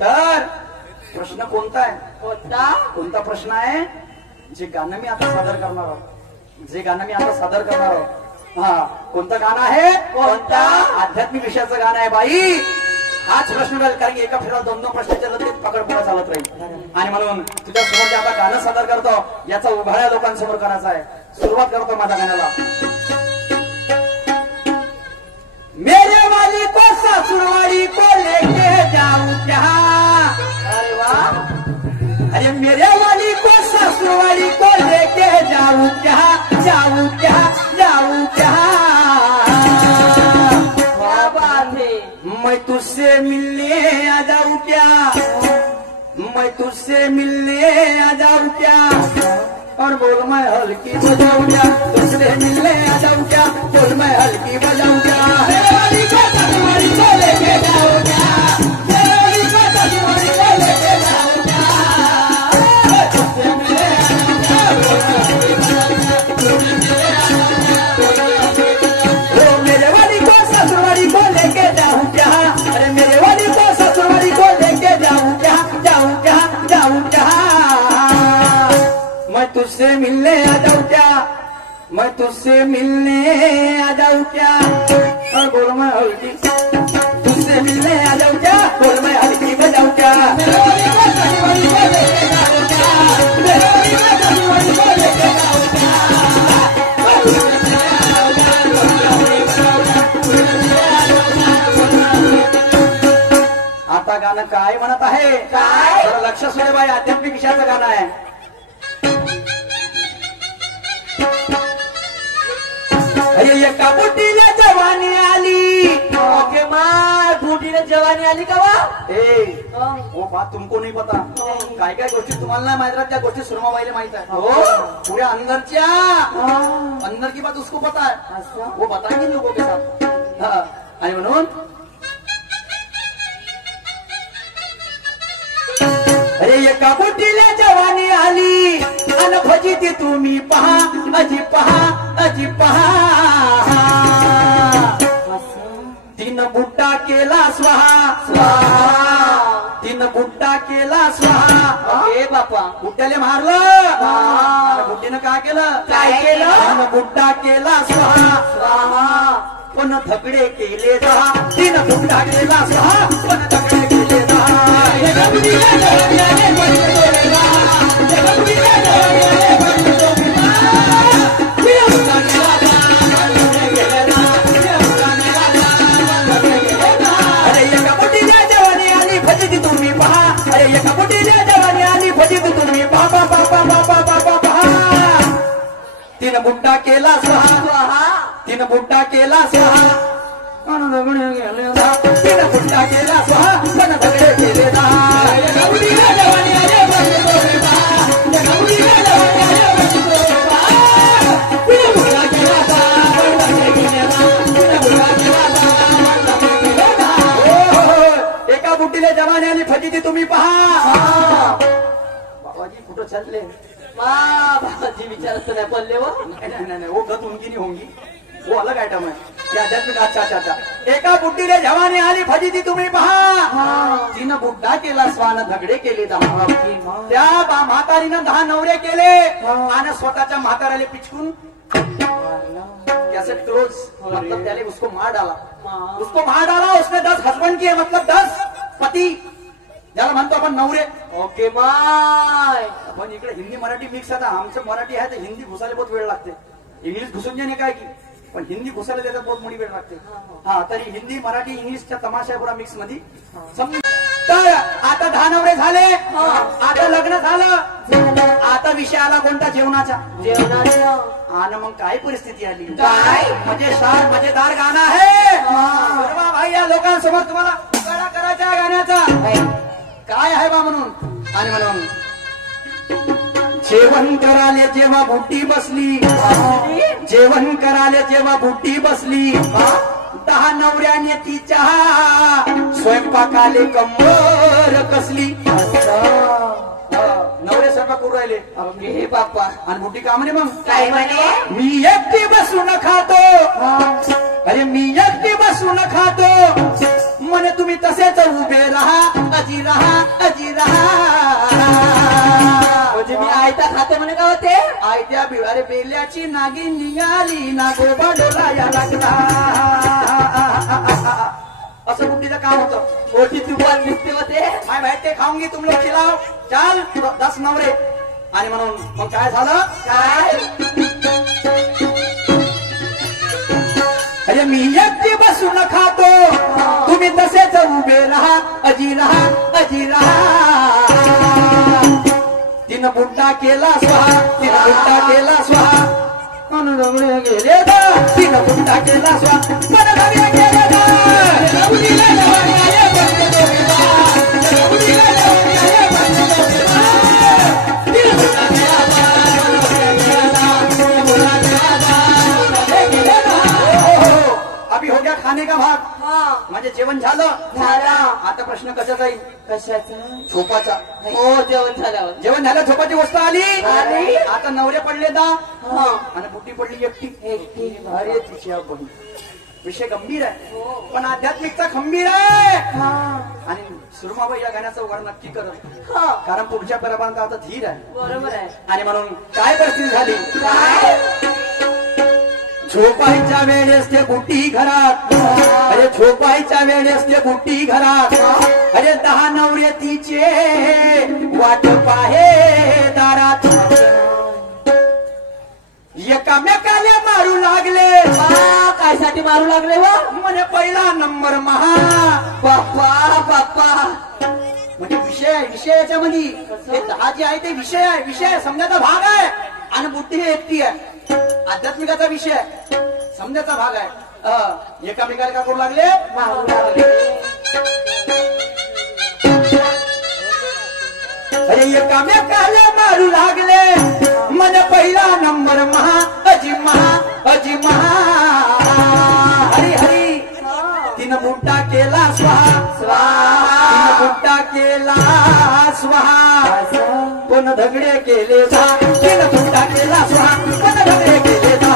तर प्रश्न कोणता आहे? कोणता प्रश्न आहे? जे गाणं मी आता सादर करणार आहोत, हा कोणतं गाणं आहे? कोणता? आध्यात्मिक विषयाचं गाणं आहे बाई. हाच प्रश्न राहील, कारण की एका फेरा 2-2 प्रश्नाच्या लढतीत पकडपणा चालत राहील. आणि म्हणून तुझ्या समोर जे आता गाणं सादर करतो याचा उभाऱ्या लोकांसमोर करायचा आहे. सुरुवात करतो माझ्या गाण्याला. मेरे वाली को ससुरवाड़ी को लेके जाऊं क्या? अरे वाह. अरे मेरे वाली को ससुरवाड़ी को लेके जाऊं क्या? क्या बात है. मैं तुझसे मिलने आ जाऊं क्या? और बोल मैं हल्की बजाऊं क्या? तुझसे मिलने आ जाऊं क्या? बोल मैं हल्की बजाऊं क्या? मेरे वाली को ससुरवाड़ी को लेके जाऊं क्या? तुझसे मिलने आ जाऊं क्या? मेरे वाली को ससुरवाड़ी को लेके जाऊं क्या? अरे मेरे वाली को ससुरवाड़ी को लेके जाऊं क्या? मैं तुझसे मिलने आ जाऊं क्या? और बोल मैं हल्की. तुझसे मिलने आ जाऊं क्या? बोल मैं हल्की बजाऊं क्या? मेरे वाली को ससुरवाड़ी को लेके जाऊं क्या? आता गाणं काय म्हणत आहे? काय? जरा लक्ष सोडे बाई, आध्यात्मिक विषयाचं गाणं आहे. अरे एका बुटीला जवानी आली. ओके माय. बुटीने जवानी आली का वा? वो बात तुमको नहीं पता. काय काय गोष्टी तुम्हाला नाही माहित राहत, त्या गोष्टी सुरमाबाईला माहित आहे. हो. पुऱ्या अंदर की बात उसको पता है. वो बताएंगे लोगों के साथ. आणि म्हणून अरे एका बुटीला जवानी आली अन भजी तुम्ही पहा, अजी पहा. तीन बुट्टा केला स्वाहा. ए बापा. बुट्ट्याले मारलं. बुट्टीनं काय केलं? तीन बुट्टा केला स्वाहा. पण धकडे केले 10. 3 बुट्टा केला स्वाहा, पण धकडे केले 10. अरे एका बुटीला जवानी आली भजी तुम्ही पहा. तीन बुट्टा केला स्वाहा. 3 बुट्टा केला स्वाहा. पण धकडे केले 10. 3 बुट्टा केला स्वाहा, पण धकडे केले 10. एका बुट्टीला जवानी आली फजिती तुम्ही पहा. बाबाजी कुठं चालले? बाबाजी विचारत नाही पडले व. नाही वो गत उनकी नहीं होंगी, वो अलग आइटम है. ये आध्यात्मिक. अच्छा. एका बुट्टीला जवानी आली फजिती तुम्ही पहा. 3 बुट्टा केला स्वान, धगडे केले 10. त्या म्हातारीनं 10 नवरे केले आणि स्वतःच्या म्हाताऱ्याला पिचकून कैसेट क्लोज. मतलब त्याने उसको मार डाला. उसने 10 हस्बंड किए, मतलब 10 पती, ज्याला म्हणतो आपण नवरे. ओके माय. पण इकडे हिंदी मराठी मिक्स आहे. आमचं मराठी आहे तर हिंदी घुसायला बहुत वेळ लागते. इंग्लिश घुसून जाणे काय की, पण हिंदी घुसायला त्याच्यात बहुत मोठी वेळ लागते. तरी हिंदी मराठी इंग्लिशच्या तमाशा पुरा मिक्स मध्ये समजून. तर आता 10 नवरे झाले. आता लग्न झालं. आता विषय आला कोणता? जेवणाचा. आणि मग काय परिस्थिती आली? काय? मजेदार गाणं आहे. सर्व भाई या लोकांसमोर तुम्हाला कळा करायच्या गाण्याचा काय आहे बा म्हणून. आणि म्हणून जेवण कराले जेव्हा बुट्टी बसली 10 नवऱ्याने तिच्या स्वयंपाकाले कंबर कसली. नवरे स्वयंपाक करू राहिले. हे बाप्पा. आणि बुट्टी का म्हणे मग? काय म्हणे? मी एकटी बसून खातो. अरे मी एकटी बसून खातो. म्हणे तुम्ही तसेच उभे राहा अजी राहा अजी राहा. म्हणजे मी आयता खाते म्हणे का होते आयत्या बिळारे बेल्याची नागिन निघाली ना गोबा डोलाया लागला. असं बुद्धीचं काम होतं. मोठी तुफान दिसते होते. माय भाई ते खाऊंगी तुम लोग खिलाओ चाल 10 नवरे. आणि म्हणून मग काय झालं काय अरे मी एकटी बसून खातो तुम्ही तसेच उभे राहा अजी राहा अजी राहा. तिनं बुड्डा केला स्वाहा तिनं बुड्डा केला स्वाहा मन रगडे गेले दा. तिनं बुड्डा केला स्वाहा मन रगडे गेले दा. अभी हो गया खाने का भाग. म्हणजे जेवण झालं झालं. आता प्रश्न कशाचा येईल कशाचं झोपाचा. हो जेवण झाल्यावर जेवण झालं झोपाची गोष्ट आली आली. आता नवरे पडले दा हा. आणि बुट्टी पडली एकटी. एकटी. अरे तिची बहीण. विषय गंभीर आहे पण आध्यात्मिकता खंबीर आहे. हा. आणि सुरमाबाई या गाण्याचा उगार नक्की करत हा. कारण पुढच्या पर्यंत आता धीर आहे. बरोबर आहे. आणि म्हणून काय परिस्थिती झाली काय झोपायच्या वेळेस ते बुट्टी घरात. अरे झोपायच्या वेळेस ते बुट्टी घरात. अरे 10 नवरे तिचे वाट पाहे दारात. एकामेकाला मारू लागले कायसाठी मारू लागले व म्हणे पहिला नंबर महा. बाप्पा बाप्पा म्हणजे विषय आहे विषय याच्यामध्ये. हे 10 जे आहे ते विषय आहे विषय समजायचा भाग आहे. आणि बुद्धी ही एकटी आहे आध्यात्मिकाचा विषय आहे समजायचा भाग आहे. एकामेकाला का करू लागले मारू लागले. अरे एकामेकाला मारू लागले मन पहिला नंबर महा अजी महा अजी महा. हरी हरी तिनं बुट्टा केला स्वाहा स्वाहा. तिनं बुट्टा केला स्वाहा कोण धगडे केले जा. तिनं बुट्टा केला स्वाहा कोण धगडे केले जा.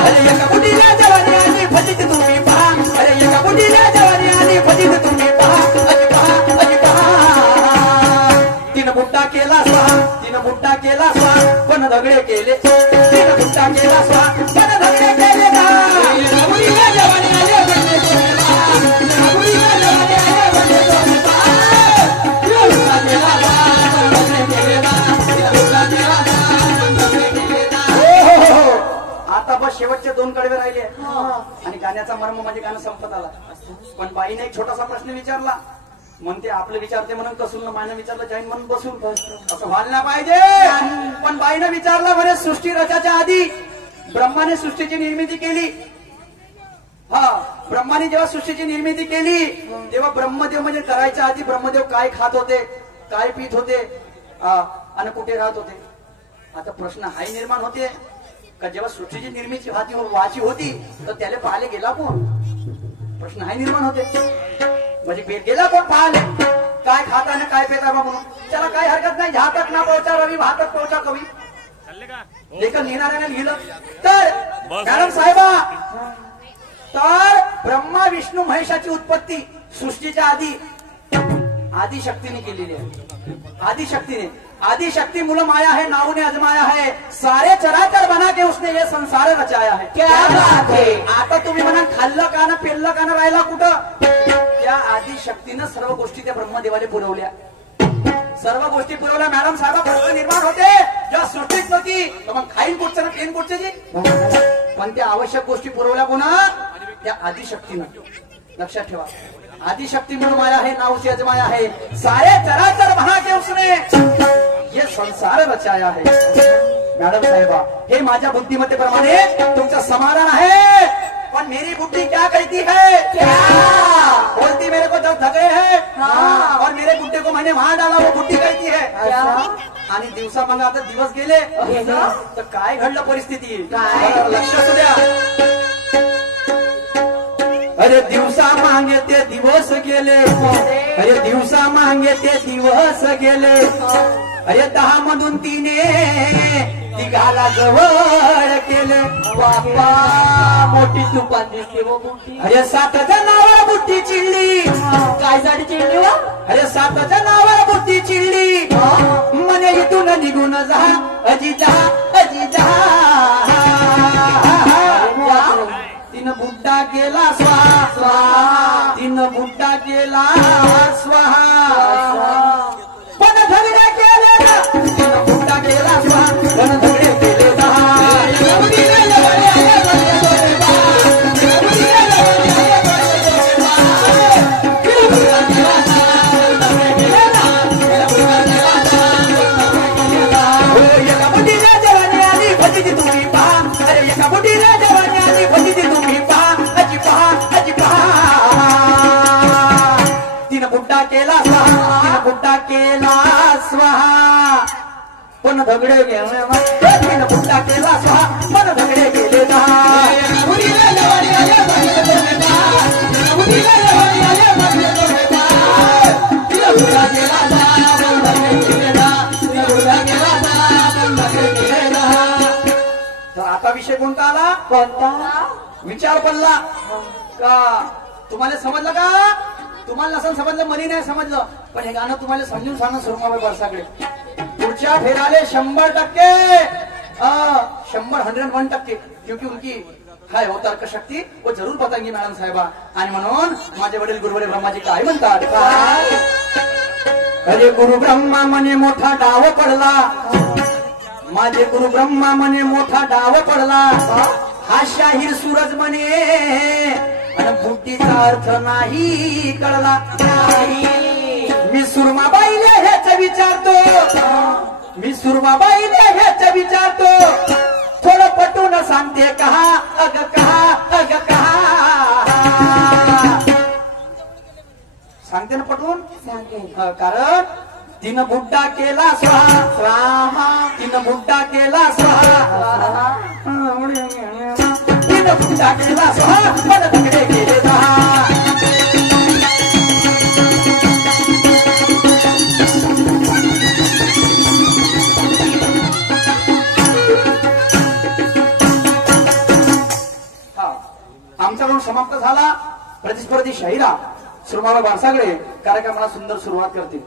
अरे एका बुटीला जवानी आली फजित तुम्ही पहा. अरे एका बुटीला जवानी आली फजित तुम्ही पहा अजी पहा अजी पहा. तिनं बुट्टा केला स्वाहा तिनं बुट्टा केला स्वाहा पण धगडे केले. तिनं बुट्टा केला स्वाहा पण धगडे केले ना. आता बस शेवटचे 2 कडवे राहिले आणि गाण्याचा मर्म म्हणजे गाणं संपत आला. पण बाईने एक छोटासा प्रश्न विचारला म्हणते आपलं विचारते म्हणून कसून मायनं विचारलं जाईन म्हणून बसून असं व्हायला नाही पाहिजे. पण बाईनं विचारलं म्हणे सृष्टी रचाच्या आधी ब्रह्माने सृष्टीची निर्मिती केली. हा ब्रह्माने जेव्हा सृष्टीची निर्मिती केली तेव्हा ब्रह्मदेव म्हणजे करायच्या आधी ब्रह्मदेव काय खात होते काय पित होते आणि कुठे राहत होते. आता प्रश्न हाही निर्माण होते का जेव्हा सृष्टीची निर्मिती व्हायची होती तर त्याला पाहायला गेला कोण. प्रश्न हाही निर्माण होते म्हणजे गेला कोण पाहाले काय खाता आणि काय पेता म्हणून. त्याला काही हरकत नाही जहा तक ना पोहोचा रवी वहा तक पोहोचा कवी लेखन लिहिणाऱ्याने लिहिलं तर मॅडम साहेबा. तर ब्रह्मा विष्णू महेशाची उत्पत्ती सृष्टीच्या आदिशक्तीने केलेली आहे. आदिशक्ती मूल माया है नाऊ ने अजमाया है सारे चराचर बना के उसने ये संसार रचाया है. क्या बात है. आता तुम्ही म्हणा खाल्लं का ना पेरलं का ना राहिला कुठं. त्या आदिशक्तीनं सर्व गोष्टी त्या ब्रह्मदेवाला पुरवल्या. सर्व गोष्टी पुरवल्या. मॅडम साहेबा प्रश्न निर्माण होते जेव्हा सृष्टीत नव्हती तर मग खाईन कुठचं ना पेन कुठचे जी. पण त्या आवश्यक गोष्टी पुरवल्या कोणा त्या आदिशक्तीनं. लक्षात ठेवा आदिशक्ती मूल माया है नाऊ से अजमाया है सारे चराचर बना के उसने ये संसार रचाया है. मॅडम साहेबा हे माझ्या बुद्धिमत्तेप्रमाणे तुमचं समाधान आहे. पर मेरी बुद्धि क्या कहती है क्या बोलती मेरे को जब झगड़े हैं और मेरे गुड्डे को मैंने वहां डाला वो बुद्धि कहती है. आणि दिवसा मग आता दिवस गेले तर काय घडलं परिस्थिती काय? लक्ष असू द्या. अरे दिवसा मागे ते दिवस गेले, अरे दिवसा मागे ते दिवस गेले, अरे 10 मधून 3 तिघाला जवळ केले. बाप्पा मोठी तुपान दिसते व मोठी. अरे 7 जणावर बुट्टी चिडली, काय साठी चिडली वा? अरे 7 जणावर बुट्टी चिडली, म्हणे इथून निघून जा अजी जा अजी जा. तिनं बुट्टा केला स्वाहा, तिनं बुट्टा केला स्वाहा, पण धगडे केले ना, तिनं बुट्टा केला स्वाहा, पण धगडे केले दहा. केला स्वाहा, पण धगडे गेले, बुट्टा केला स्वाहा, पण धगडे गेले दहा. तर आता विषय कोणता आला? कोणता? विचार पडला का? तुम्हाला समजलं का? तुम्हाला नसेल समजलं, मनी नाही समजलं, पण हे गाणं तुम्हाला समजून सांगणं सुरमाबाई बरसाकडे. पुढच्या फेराले 100%, 101%, क्योंकि उनकी है वो तर्क शक्ती वो जरूर बताएंगे मॅडम साहेबा. आणि म्हणून माझे वडील गुरुवरे ब्रह्माजी काय म्हणतात? अरे गुरु ब्रह्मा म्हणे मोठा डाव पडला, माझे गुरु ब्रह्मा म्हणे मोठा डाव पडला, हा शाहीर सूरज म्हणे आणि बुट्टीचा अर्थ नाही कळला. मी सुरमाबाईला हेच विचारतो, मी सुरमाबाईला हेच विचारतो, थोडं पटून सांगते कहा अग कहा अग कहा. सांगते ना पटून? कारण तिनं बुट्टा केला स्वाहा स्वाहा, तिनं बुट्टा केला स्वाहा, तिनं बुट्टा केला स्वाहा, पण धगडे केले दहा. आमच्याकडून समाप्त झाला प्रतिस्पर्धी शाहिरा. सुरमाबाई बारसागडे कार्यक्रमाला सुंदर सुरुवात करतील.